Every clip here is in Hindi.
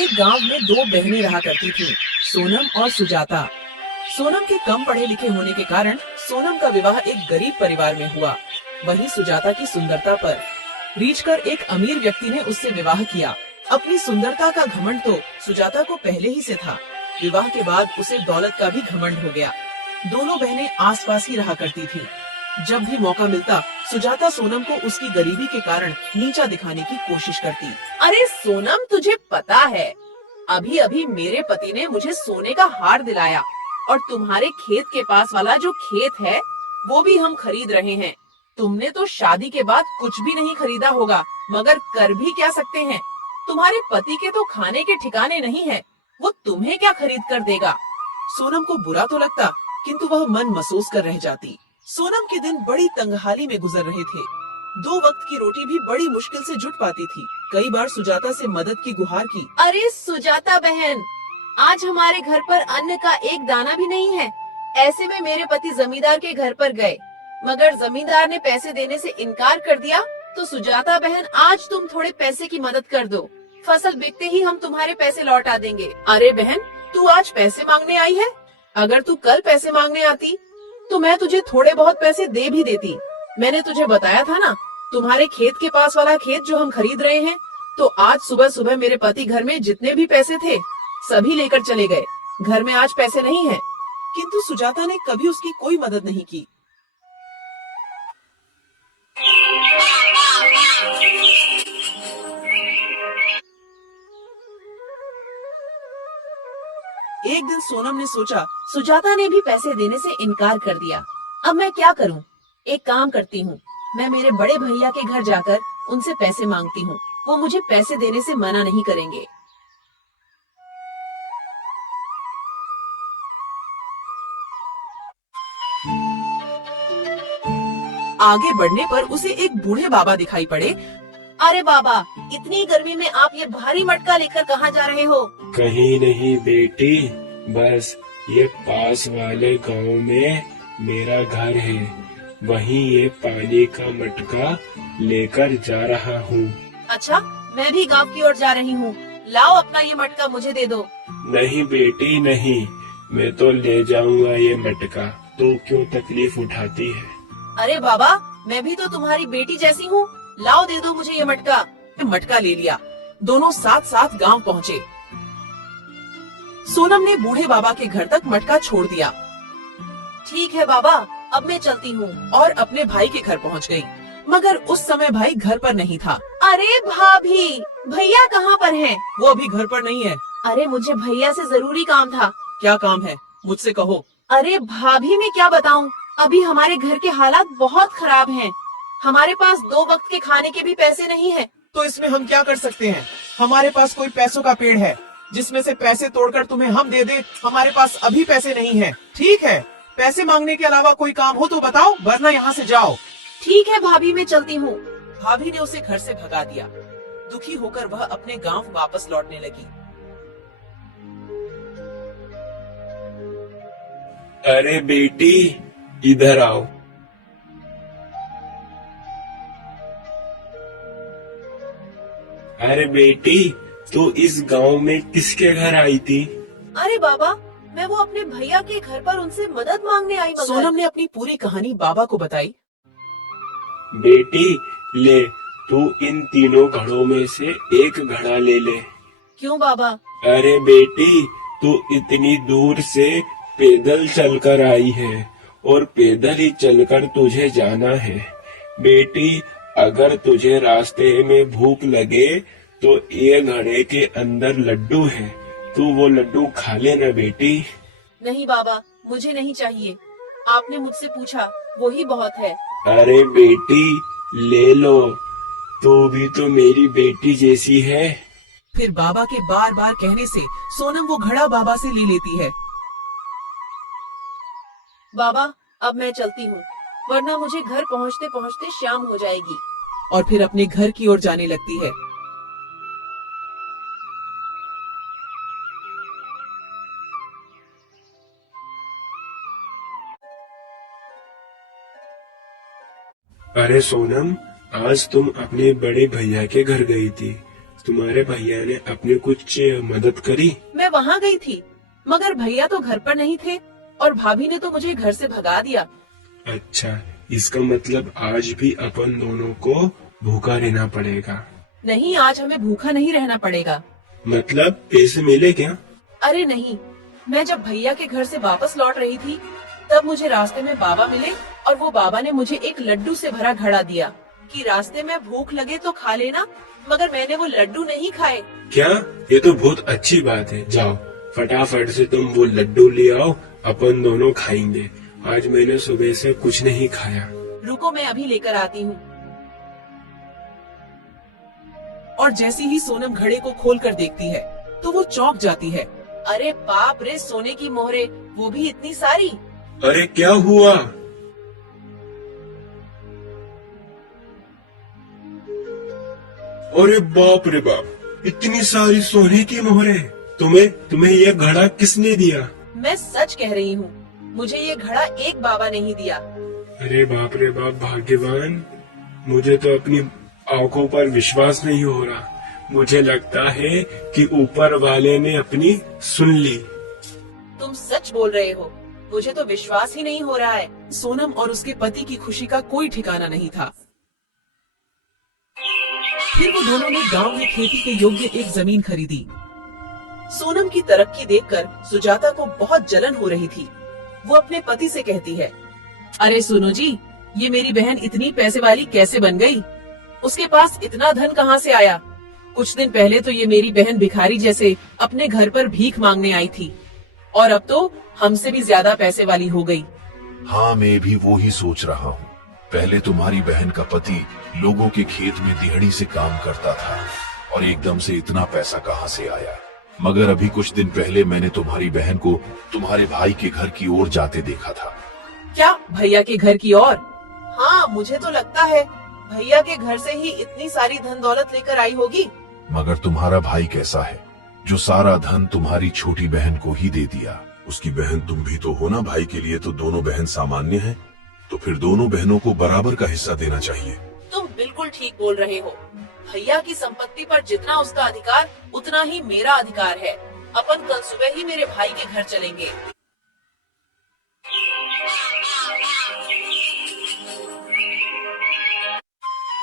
एक गांव में दो बहनें रहा करती थीं, सोनम और सुजाता। सोनम के कम पढ़े लिखे होने के कारण सोनम का विवाह एक गरीब परिवार में हुआ। वहीं सुजाता की सुंदरता पर रीझ कर एक अमीर व्यक्ति ने उससे विवाह किया। अपनी सुंदरता का घमंड तो सुजाता को पहले ही से था। विवाह के बाद उसे दौलत का भी घमंड हो गया। दोनों बहनें आसपास ही रहा करती थीं। जब भी मौका मिलता सुजाता सोनम को उसकी गरीबी के कारण नीचा दिखाने की कोशिश करती। अरे सोनम, तुझे पता है अभी अभी मेरे पति ने मुझे सोने का हार दिलाया और तुम्हारे खेत के पास वाला जो खेत है वो भी हम खरीद रहे हैं। तुमने तो शादी के बाद कुछ भी नहीं खरीदा होगा, मगर कर भी क्या सकते हैं। तुम्हारे पति के तो खाने के ठिकाने नहीं है, वो तुम्हें क्या खरीद कर देगा। सोनम को बुरा तो लगता, किंतु वह मन महसूस कर रह जाती। सोनम के दिन बड़ी तंगहाली में गुजर रहे थे। 2 वक्त की रोटी भी बड़ी मुश्किल से जुट पाती थी। कई बार सुजाता से मदद की गुहार की। अरे सुजाता बहन, आज हमारे घर पर अन्न का एक दाना भी नहीं है। ऐसे में मेरे पति जमींदार के घर पर गए, मगर जमींदार ने पैसे देने से इनकार कर दिया। तो सुजाता बहन, आज तुम थोड़े पैसे की मदद कर दो। फसल बिकते ही हम तुम्हारे पैसे लौटा देंगे। अरे बहन, तू आज पैसे मांगने आई है? अगर तू कल पैसे मांगने आती तो मैं तुझे थोड़े बहुत पैसे दे भी देती। मैंने तुझे बताया था ना, तुम्हारे खेत के पास वाला खेत जो हम खरीद रहे हैं। तो आज सुबह सुबह मेरे पति घर में जितने भी पैसे थे सभी लेकर चले गए। घर में आज पैसे नहीं है। किंतु सुजाता ने कभी उसकी कोई मदद नहीं की। एक दिन सोनम ने सोचा, सुजाता ने भी पैसे देने से इनकार कर दिया। अब मैं क्या करूं? एक काम करती हूँ, मैं मेरे बड़े भैया के घर जाकर उनसे पैसे मांगती हूँ। वो मुझे पैसे देने से मना नहीं करेंगे। आगे बढ़ने पर उसे एक बूढ़े बाबा दिखाई पड़े। अरे बाबा, इतनी गर्मी में आप ये भारी मटका लेकर कहाँ जा रहे हो? कहीं नहीं बेटी, बस ये पास वाले गांव में मेरा घर है, वहीं ये पानी का मटका लेकर जा रहा हूँ। अच्छा, मैं भी गांव की ओर जा रही हूँ। लाओ अपना ये मटका मुझे दे दो। नहीं बेटी नहीं, मैं तो ले जाऊंगा ये मटका, तू क्यों तकलीफ उठाती है? अरे बाबा, मैं भी तो तुम्हारी बेटी जैसी हूँ। लाओ, दे दो मुझे ये मटका। मटका ले लिया। दोनों साथ साथ गांव पहुँचे। सोनम ने बूढ़े बाबा के घर तक मटका छोड़ दिया। ठीक है बाबा, अब मैं चलती हूँ, और अपने भाई के घर पहुँच गई। मगर उस समय भाई घर पर नहीं था। अरे भाभी, भैया कहाँ पर हैं? वो अभी घर पर नहीं है। अरे मुझे भैया से जरूरी काम था। क्या काम है? मुझसे कहो। अरे भाभी, मैं क्या बताऊँ, अभी हमारे घर के हालात बहुत खराब हैं। हमारे पास 2 वक्त के खाने के भी पैसे नहीं है। तो इसमें हम क्या कर सकते हैं? हमारे पास कोई पैसों का पेड़ है जिसमें से पैसे तोड़कर तुम्हें हम दे दे। हमारे पास अभी पैसे नहीं है। ठीक है, पैसे मांगने के अलावा कोई काम हो तो बताओ, वरना यहाँ से जाओ। ठीक है भाभी, मैं चलती हूँ। भाभी ने उसे घर से भगा दिया। दुखी होकर वह अपने गांव वापस लौटने लगी। अरे बेटी, इधर आओ। अरे बेटी, तू इस गांव में किसके घर आई थी? अरे बाबा, मैं वो अपने भैया के घर पर उनसे मदद मांगने आई। सोनम ने अपनी पूरी कहानी बाबा को बताई। बेटी ले, तू इन तीनों घड़ों में से एक घड़ा ले ले। क्यों बाबा? अरे बेटी, तू इतनी दूर से पैदल चलकर आई है और पैदल ही चलकर तुझे जाना है। बेटी, अगर तुझे रास्ते में भूख लगे तो ये घड़े के अंदर लड्डू है, तू वो लड्डू खा लेना बेटी। नहीं बाबा, मुझे नहीं चाहिए। आपने मुझसे पूछा, वो ही बहुत है। अरे बेटी, ले लो, तू भी तो मेरी बेटी जैसी है। फिर बाबा के बार बार कहने से सोनम वो घड़ा बाबा से ले लेती है। बाबा, अब मैं चलती हूँ, वरना मुझे घर पहुँचते पहुँचते शाम हो जाएगी। और फिर अपने घर की ओर जाने लगती है। अरे सोनम, आज तुम अपने बड़े भैया के घर गई थी, तुम्हारे भैया ने अपने कुछ मदद करी? मैं वहाँ गई थी, मगर भैया तो घर पर नहीं थे और भाभी ने तो मुझे घर से भगा दिया। अच्छा, इसका मतलब आज भी अपन दोनों को भूखा रहना पड़ेगा। नहीं, आज हमें भूखा नहीं रहना पड़ेगा। मतलब पैसे मिले क्या? अरे नहीं, मैं जब भैया के घर से वापस लौट रही थी तब मुझे रास्ते में बाबा मिले और वो बाबा ने मुझे एक लड्डू से भरा घड़ा दिया कि रास्ते में भूख लगे तो खा लेना, मगर मैंने वो लड्डू नहीं खाए। क्या? ये तो बहुत अच्छी बात है। जाओ फटाफट से तुम वो लड्डू ले आओ, अपन दोनों खाएंगे। आज मैंने सुबह से कुछ नहीं खाया। रुको, मैं अभी लेकर आती हूँ। और जैसे ही सोनम घड़े को खोलकर देखती है तो वो चौंक जाती है। अरे बाप रे, सोने की मोहरे, वो भी इतनी सारी। अरे क्या हुआ? अरे बाप रे बाप, इतनी सारी सोने की मोहरे। तुम्हें यह घड़ा किसने दिया? मैं सच कह रही हूँ, मुझे ये घड़ा एक बाबा ने ही दिया। अरे बाप रे बाप, भाग्यवान। मुझे तो अपनी आंखों पर विश्वास नहीं हो रहा। मुझे लगता है कि ऊपर वाले ने अपनी सुन ली। तुम सच बोल रहे हो, मुझे तो विश्वास ही नहीं हो रहा है। सोनम और उसके पति की खुशी का कोई ठिकाना नहीं था। फिर वो दोनों ने गांव में खेती के योग्य एक जमीन खरीदी। सोनम की तरक्की देखकर सुजाता को बहुत जलन हो रही थी। वो अपने पति से कहती है, अरे सुनो जी, ये मेरी बहन इतनी पैसे वाली कैसे बन गई? उसके पास इतना धन कहाँ से आया? कुछ दिन पहले तो ये मेरी बहन भिखारी जैसे अपने घर पर भीख मांगने आई थी और अब तो हमसे भी ज्यादा पैसे वाली हो गई। हाँ, मैं भी वो ही सोच रहा हूँ। पहले तुम्हारी बहन का पति लोगों के खेत में दिहाड़ी से काम करता था और एकदम से इतना पैसा कहाँ से आया? मगर अभी कुछ दिन पहले मैंने तुम्हारी बहन को तुम्हारे भाई के घर की ओर जाते देखा था। क्या, भैया के घर की ओर? हाँ, मुझे तो लगता है भैया के घर से ही इतनी सारी धन दौलत लेकर आई होगी। मगर तुम्हारा भाई कैसा है, जो सारा धन तुम्हारी छोटी बहन को ही दे दिया? उसकी बहन तुम भी तो हो ना। भाई के लिए तो दोनों बहन सामान्य हैं, तो फिर दोनों बहनों को बराबर का हिस्सा देना चाहिए। तुम बिल्कुल ठीक बोल रहे हो। भैया की संपत्ति पर जितना उसका अधिकार, उतना ही मेरा अधिकार है। अपन कल सुबह ही मेरे भाई के घर चलेंगे।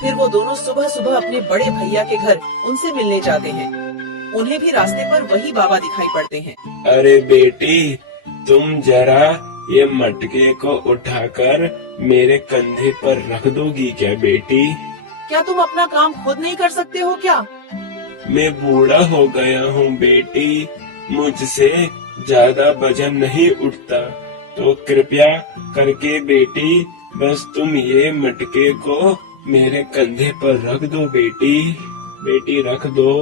फिर वो दोनों सुबह सुबह अपने बड़े भैया के घर उनसे मिलने जाते हैं। उन्हें भी रास्ते पर वही बाबा दिखाई पड़ते हैं। अरे बेटी, तुम जरा ये मटके को उठाकर मेरे कंधे पर रख दोगी क्या बेटी? क्या तुम अपना काम खुद नहीं कर सकते हो क्या? मैं बूढ़ा हो गया हूँ बेटी, मुझसे ज्यादा वजन नहीं उठता, तो कृपया करके बेटी बस तुम ये मटके को मेरे कंधे पर रख दो बेटी। बेटी रख दो।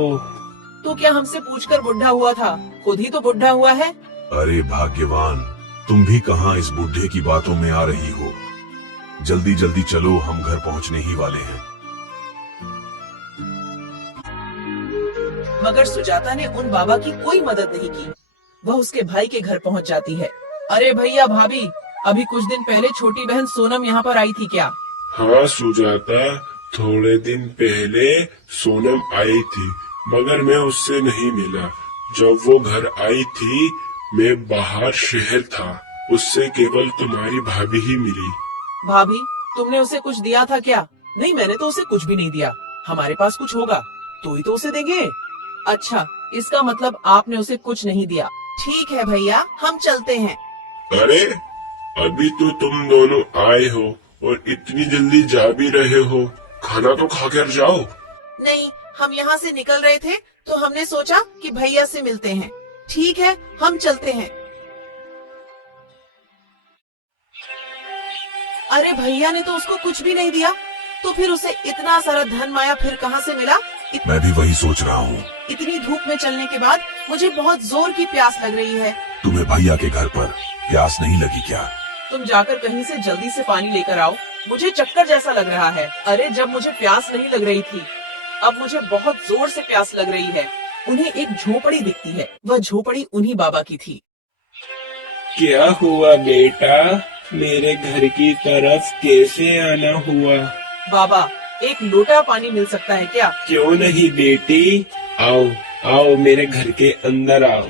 तो क्या हमसे पूछकर बुढ़ा हुआ था? खुद ही तो बुढ़ा हुआ है। अरे भाग्यवान, तुम भी कहाँ इस बुढ़े की बातों में आ रही हो? जल्दी जल्दी चलो, हम घर पहुँचने ही वाले हैं। मगर सुजाता ने उन बाबा की कोई मदद नहीं की। वह उसके भाई के घर पहुंच जाती है। अरे भैया, भाभी, अभी कुछ दिन पहले छोटी बहन सोनम यहाँ पर आई थी क्या? हाँ सुजाता, थोड़े दिन पहले सोनम आई थी, मगर मैं उससे नहीं मिला। जब वो घर आई थी मैं बाहर शहर था, उससे केवल तुम्हारी भाभी ही मिली। भाभी, तुमने उसे कुछ दिया था क्या? नहीं, मैंने तो उसे कुछ भी नहीं दिया। हमारे पास कुछ होगा तो ही तो उसे देंगे। अच्छा, इसका मतलब आपने उसे कुछ नहीं दिया। ठीक है भैया, हम चलते हैं। अरे अभी तो तुम दोनों आए हो और इतनी जल्दी जा भी रहे हो, खाना तो खाकर जाओ। नहीं, हम यहाँ से निकल रहे थे तो हमने सोचा कि भैया से मिलते हैं। ठीक है, हम चलते हैं। अरे भैया ने तो उसको कुछ भी नहीं दिया, तो फिर उसे इतना सारा धन माया फिर कहाँ से मिला? मैं भी वही सोच रहा हूँ। इतनी धूप में चलने के बाद मुझे बहुत जोर की प्यास लग रही है। तुम्हें भैया के घर पर प्यास नहीं लगी क्या? तुम जाकर कहीं से जल्दी से पानी लेकर आओ, मुझे चक्कर जैसा लग रहा है। अरे जब मुझे प्यास नहीं लग रही थी, अब मुझे बहुत जोर से प्यास लग रही है। उन्हें एक झोपड़ी दिखती है। वह झोपड़ी उन्हीं बाबा की थी। क्या हुआ बेटा, मेरे घर की तरफ कैसे आना हुआ? बाबा, एक लोटा पानी मिल सकता है क्या? क्यों नहीं बेटी, आओ आओ मेरे घर के अंदर आओ।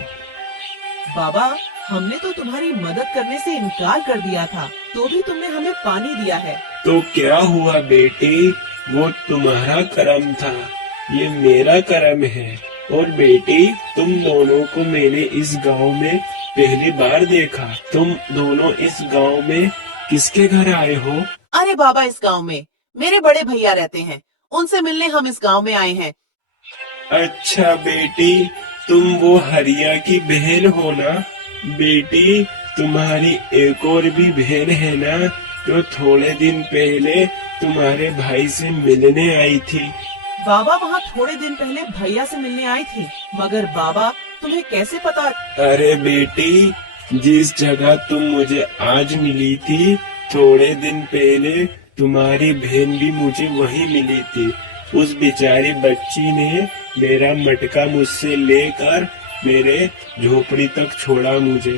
बाबा, हमने तो तुम्हारी मदद करने से इनकार कर दिया था, तो भी तुमने हमें पानी दिया है। तो क्या हुआ बेटी, वो तुम्हारा कर्म था, ये मेरा कर्म है। और बेटी, तुम दोनों को मैंने इस गांव में पहली बार देखा। तुम दोनों इस गांव में किसके घर आए हो? अरे बाबा, इस गांव में मेरे बड़े भैया रहते हैं, उनसे मिलने हम इस गांव में आए हैं। अच्छा बेटी, तुम वो हरिया की बहन हो ना? बेटी, तुम्हारी एक और भी बहन है ना, जो थोड़े दिन पहले तुम्हारे भाई से मिलने आई थी? बाबा, वहाँ थोड़े दिन पहले भैया से मिलने आई थी, मगर बाबा तुम्हें कैसे पता? अरे बेटी, जिस जगह तुम मुझे आज मिली थी, थोड़े दिन पहले तुम्हारी बहन भी मुझे वहीं मिली थी। उस बेचारी बच्ची ने मेरा मटका मुझसे लेकर मेरे झोपड़ी तक छोड़ा मुझे।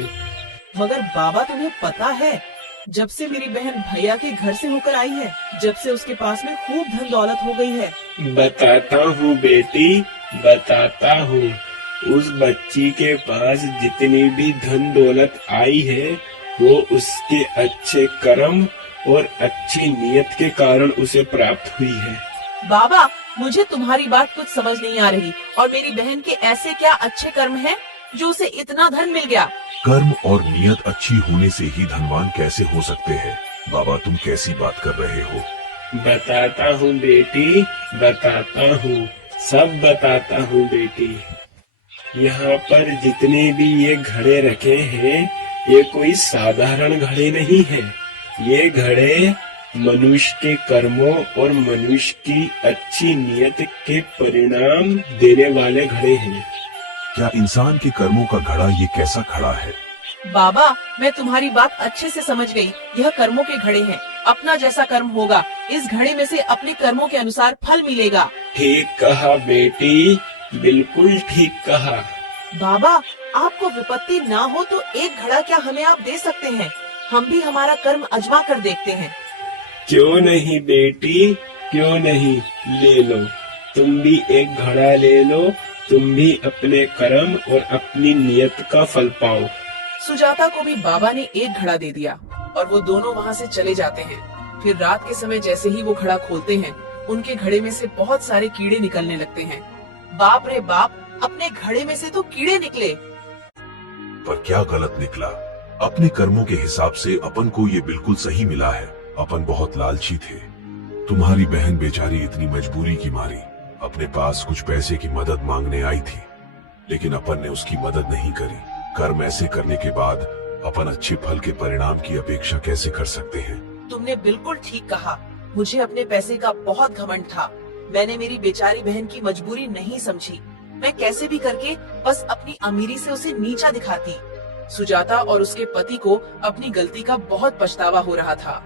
मगर बाबा, तुम्हें पता है, जब से मेरी बहन भैया के घर से होकर आई है, जब से उसके पास में खूब धन दौलत हो गई है। बताता हूँ बेटी, बताता हूँ। उस बच्ची के पास जितनी भी धन दौलत आई है, वो उसके अच्छे कर्म और अच्छी नियत के कारण उसे प्राप्त हुई है। बाबा, मुझे तुम्हारी बात कुछ समझ नहीं आ रही, और मेरी बहन के ऐसे क्या अच्छे कर्म हैं जो उसे इतना धन मिल गया? कर्म और नियत अच्छी होने से ही धनवान कैसे हो सकते हैं? बाबा, तुम कैसी बात कर रहे हो? बताता हूँ बेटी, बताता हूँ, सब बताता हूँ बेटी। यहाँ पर जितने भी ये घड़े रखे हैं, ये कोई साधारण घड़े नहीं है। ये घड़े मनुष्य के कर्मों और मनुष्य की अच्छी नियत के परिणाम देने वाले घड़े हैं। क्या इंसान के कर्मों का घड़ा ये कैसा खड़ा है? बाबा, मैं तुम्हारी बात अच्छे से समझ गई। यह कर्मों के घड़े हैं। अपना जैसा कर्म होगा, इस घड़े में से अपने कर्मों के अनुसार फल मिलेगा। ठीक कहा बेटी, बिल्कुल ठीक कहा। बाबा, आपको विपत्ति ना हो तो एक घड़ा क्या हमें आप दे सकते हैं? हम भी हमारा कर्म अजमा कर देखते हैं। क्यों नहीं बेटी, क्यों नहीं, ले लो। तुम भी एक घड़ा ले लो, तुम भी अपने कर्म और अपनी नियत का फल पाओ। सुजाता को भी बाबा ने एक घड़ा दे दिया और वो दोनों वहाँ से चले जाते हैं। फिर रात के समय जैसे ही वो घड़ा खोलते हैं, उनके घड़े में से बहुत सारे कीड़े निकलने लगते हैं। बाप रे बाप, अपने घड़े में से तो कीड़े निकले। पर क्या गलत निकला? अपने कर्मों के हिसाब से अपन को ये बिल्कुल सही मिला है। अपन बहुत लालची थे। तुम्हारी बहन बेचारी इतनी मजबूरी की मारी अपने पास कुछ पैसे की मदद मांगने आई थी, लेकिन अपन ने उसकी मदद नहीं करी। कर्म ऐसे करने के बाद अपन अच्छे फल के परिणाम की अपेक्षा कैसे कर सकते हैं? तुमने बिल्कुल ठीक कहा। मुझे अपने पैसे का बहुत घमंड था। मैंने मेरी बेचारी बहन की मजबूरी नहीं समझी। मैं कैसे भी करके बस अपनी अमीरी से उसे नीचा दिखाती। सुजाता और उसके पति को अपनी गलती का बहुत पछतावा हो रहा था।